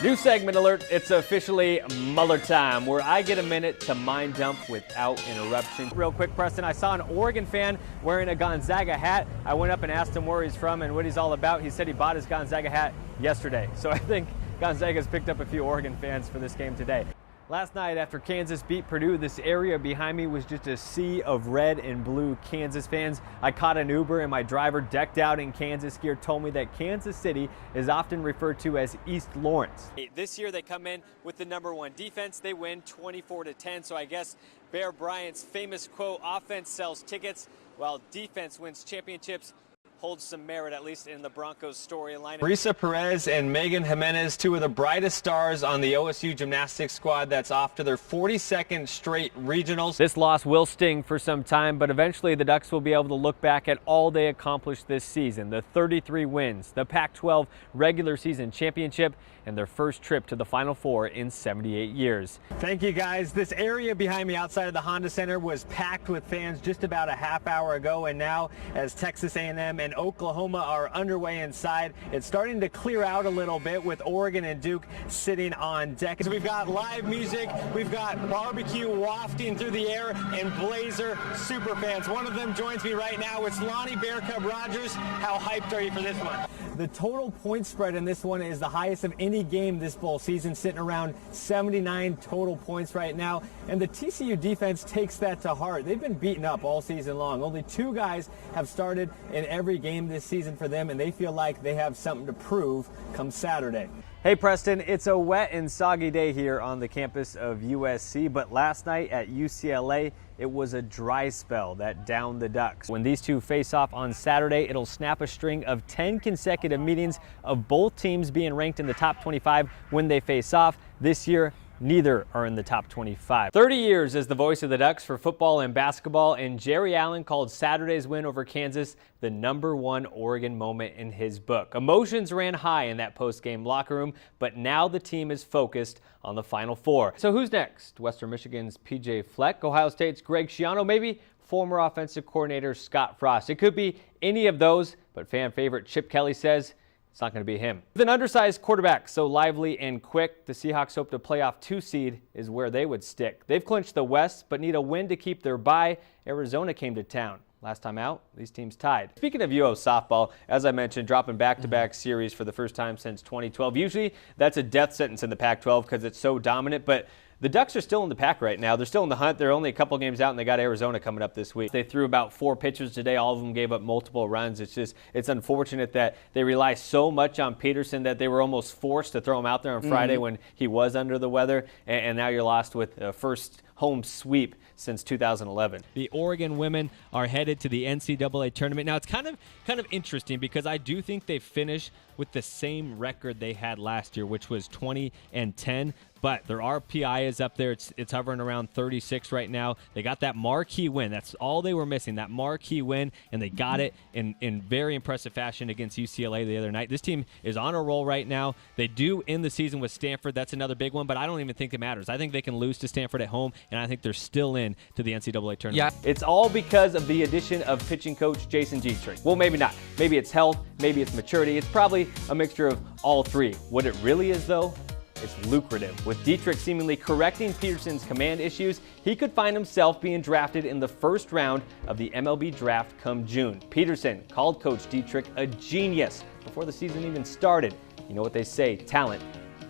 New segment alert, it's officially Muller time, where I get a minute to mind dump without interruption. Real quick, Preston, I saw an Oregon fan wearing a Gonzaga hat. I went up and asked him where he's from and what he's all about. He said he bought his Gonzaga hat yesterday. So I think Gonzaga's picked up a few Oregon fans for this game today. Last night, after Kansas beat Purdue, this area behind me was just a sea of red and blue Kansas fans. I caught an Uber, and my driver, decked out in Kansas gear, told me that Kansas City is often referred to as East Lawrence. This year, they come in with the #1 defense. They win 24-10, so I guess Bear Bryant's famous quote, "Offense sells tickets, while defense wins championships," holds some merit, at least in the Broncos storyline. Marisa Perez and Megan Jimenez, two of the brightest stars on the OSU gymnastics squad that's off to their 42nd straight regionals. This loss will sting for some time, but eventually the Ducks will be able to look back at all they accomplished this season. The 33 wins, the Pac-12 regular season championship, and their first trip to the Final Four in 78 years. Thank you, guys. This area behind me outside of the Honda Center was packed with fans just about a half hour ago, and now as Texas A&M and Oklahoma are underway inside, it's starting to clear out a little bit with Oregon and Duke sitting on deck. So we've got live music, we've got barbecue wafting through the air, and Blazer super fans. One of them joins me right now. It's Lonnie Bear Cub Rogers. How hyped are you for this one? The total point spread in this one is the highest of any game this bowl season, sitting around 79 total points right now, and the TCU defense takes that to heart. They've been beaten up all season long. Only 2 guys have started in every game this season for them, and they feel like they have something to prove come Saturday. Hey Preston, it's a wet and soggy day here on the campus of USC, but last night at UCLA, it was a dry spell that downed the Ducks. When these two face off on Saturday, it'll snap a string of 10 consecutive meetings of both teams being ranked in the top 25 when they face off. This year, neither are in the top 25. 30 years as the voice of the Ducks for football and basketball, and Jerry Allen called Saturday's win over Kansas the #1 Oregon moment in his book. Emotions ran high in that post-game locker room, but now the team is focused on the Final Four. So who's next? Western Michigan's PJ Fleck, Ohio State's Greg Schiano, maybe former offensive coordinator Scott Frost. It could be any of those, but fan favorite Chip Kelly says it's not going to be him. With an undersized quarterback so lively and quick, the Seahawks hope to playoff 2 seed is where they would stick. They've clinched the West, but need a win to keep their bye. Arizona came to town. Last time out, these teams tied. Speaking of UO softball, as I mentioned, dropping back-to-back series for the first time since 2012. Usually that's a death sentence in the Pac-12 because it's so dominant, but the Ducks are still in the pack right now. They're still in the hunt. They're only a couple games out, and they got Arizona coming up this week. They threw about 4 pitchers today. All of them gave up multiple runs. It's unfortunate that they rely so much on Peterson that they were almost forced to throw him out there on Friday when he was under the weather, and now you're lost with a first home sweep since 2011. The Oregon women are headed to the NCAA tournament. Now, it's kind of interesting because I do think they finish with the same record they had last year, which was 20-10. But their RPI is up there. It's hovering around 36 right now. They got that marquee win. That's all they were missing, that marquee win, and they got it in very impressive fashion against UCLA the other night. This team is on a roll right now. They do end the season with Stanford. That's another big one, but I don't even think it matters. I think they can lose to Stanford at home, and I think they're still in to the NCAA tournament. Yeah, it's all because of the addition of pitching coach Jason Dietrich. Well, maybe not. Maybe it's health. Maybe it's maturity. It's probably a mixture of all three. What it really is, though, it's lucrative. With Dietrich seemingly correcting Peterson's command issues, he could find himself being drafted in the first round of the MLB draft come June. Peterson called Coach Dietrich a genius before the season even started. You know what they say, talent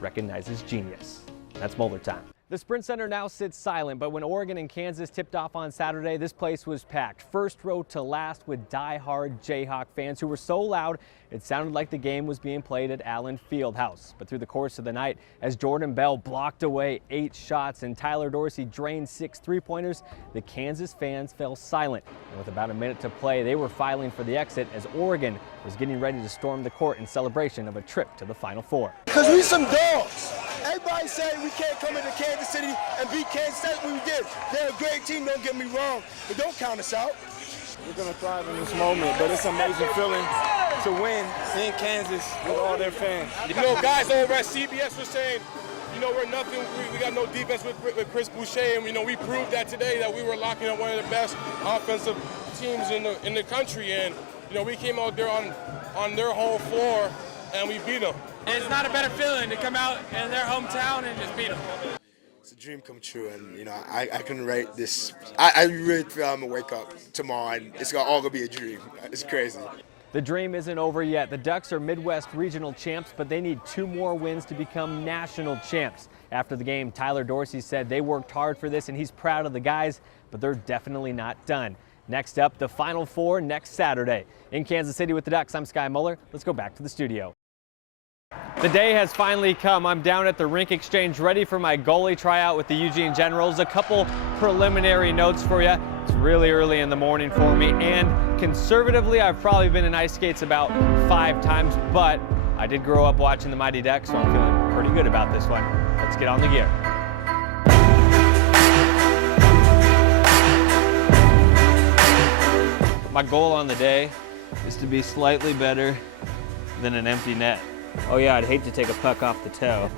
recognizes genius. That's Muller time. The Sprint Center now sits silent, but when Oregon and Kansas tipped off on Saturday, this place was packed, first row to last, with die-hard Jayhawk fans who were so loud it sounded like the game was being played at Allen Fieldhouse. But through the course of the night, as Jordan Bell blocked away 8 shots and Tyler Dorsey drained 6 three-pointers, the Kansas fans fell silent. And with about a minute to play, they were filing for the exit as Oregon was getting ready to storm the court in celebration of a trip to the Final Four. Because we some dogs. Everybody saying we can't come into Kansas City and beat Kansas. That's what we did. They're a great team, don't get me wrong, but don't count us out. We're going to thrive in this moment, but it's an amazing feeling to win in Kansas with all their fans. You know, guys over at CBS were saying, you know, we're nothing. We got no defense with Chris Boucher, and, you know, we proved that today that we were locking up one of the best offensive teams in the country. And, you know, we came out there on their home floor and we beat them. It's not a better feeling to come out in their hometown and just beat them. It's a dream come true, and you know I couldn't rate this. I really feel I'm gonna wake up tomorrow and it's all gonna be a dream. It's crazy. The dream isn't over yet. The Ducks are Midwest regional champs, but they need 2 more wins to become national champs. After the game, Tyler Dorsey said they worked hard for this and he's proud of the guys, but they're definitely not done. Next up, the Final Four next Saturday. In Kansas City with the Ducks, I'm Sky Muller. Let's go back to the studio. The day has finally come. I'm down at the rink exchange ready for my goalie tryout with the Eugene Generals. A couple preliminary notes for you. It's really early in the morning for me, and conservatively, I've probably been in ice skates about 5 times, but I did grow up watching the Mighty Ducks, so I'm feeling pretty good about this one. Let's get on the gear. My goal on the day is to be slightly better than an empty net. Oh yeah, I'd hate to take a puck off the toe.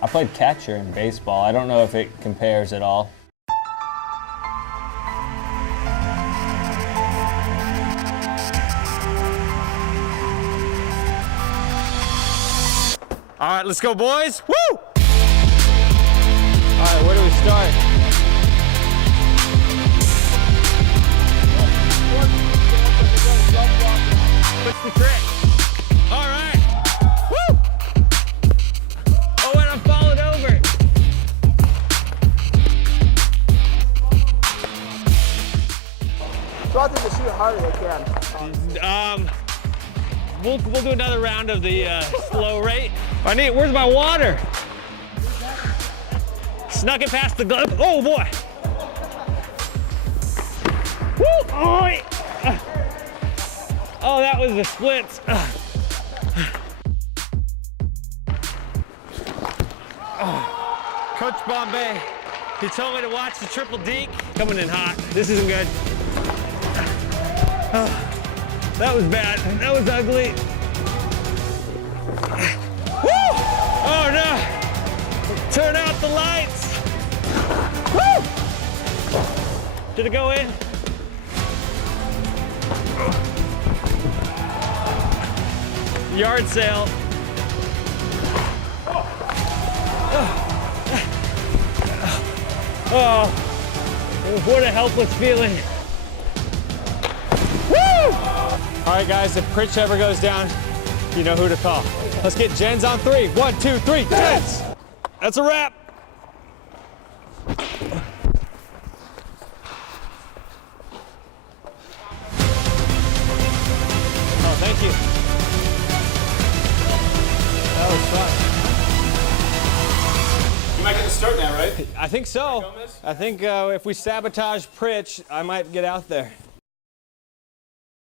I played catcher in baseball. I don't know if it compares at all. All right, let's go, boys. Woo! All right, where do we start? What's the trick? All right. Woo! Oh, and I'm falling over. So I think to shoot harder they can. We'll do another round of the slow rate. Where's my water? Snuck it past the glove. Oh boy. Woo! Oh, that was the splits. Coach Bombay, he told me to watch the triple deke. Coming in hot. This isn't good. That was bad. That was ugly. Woo! Oh no! Turn out the lights. Woo! Did it go in? Yard sale. Oh, what a helpless feeling. Woo! All right, guys, if Pritch ever goes down, you know who to call. Let's get Jens on 3. 1, 2, 3, Jens! That's a wrap. Oh, thank you. That was fun. You might get to start now, right? I think so. I think if we sabotage Pritch, I might get out there.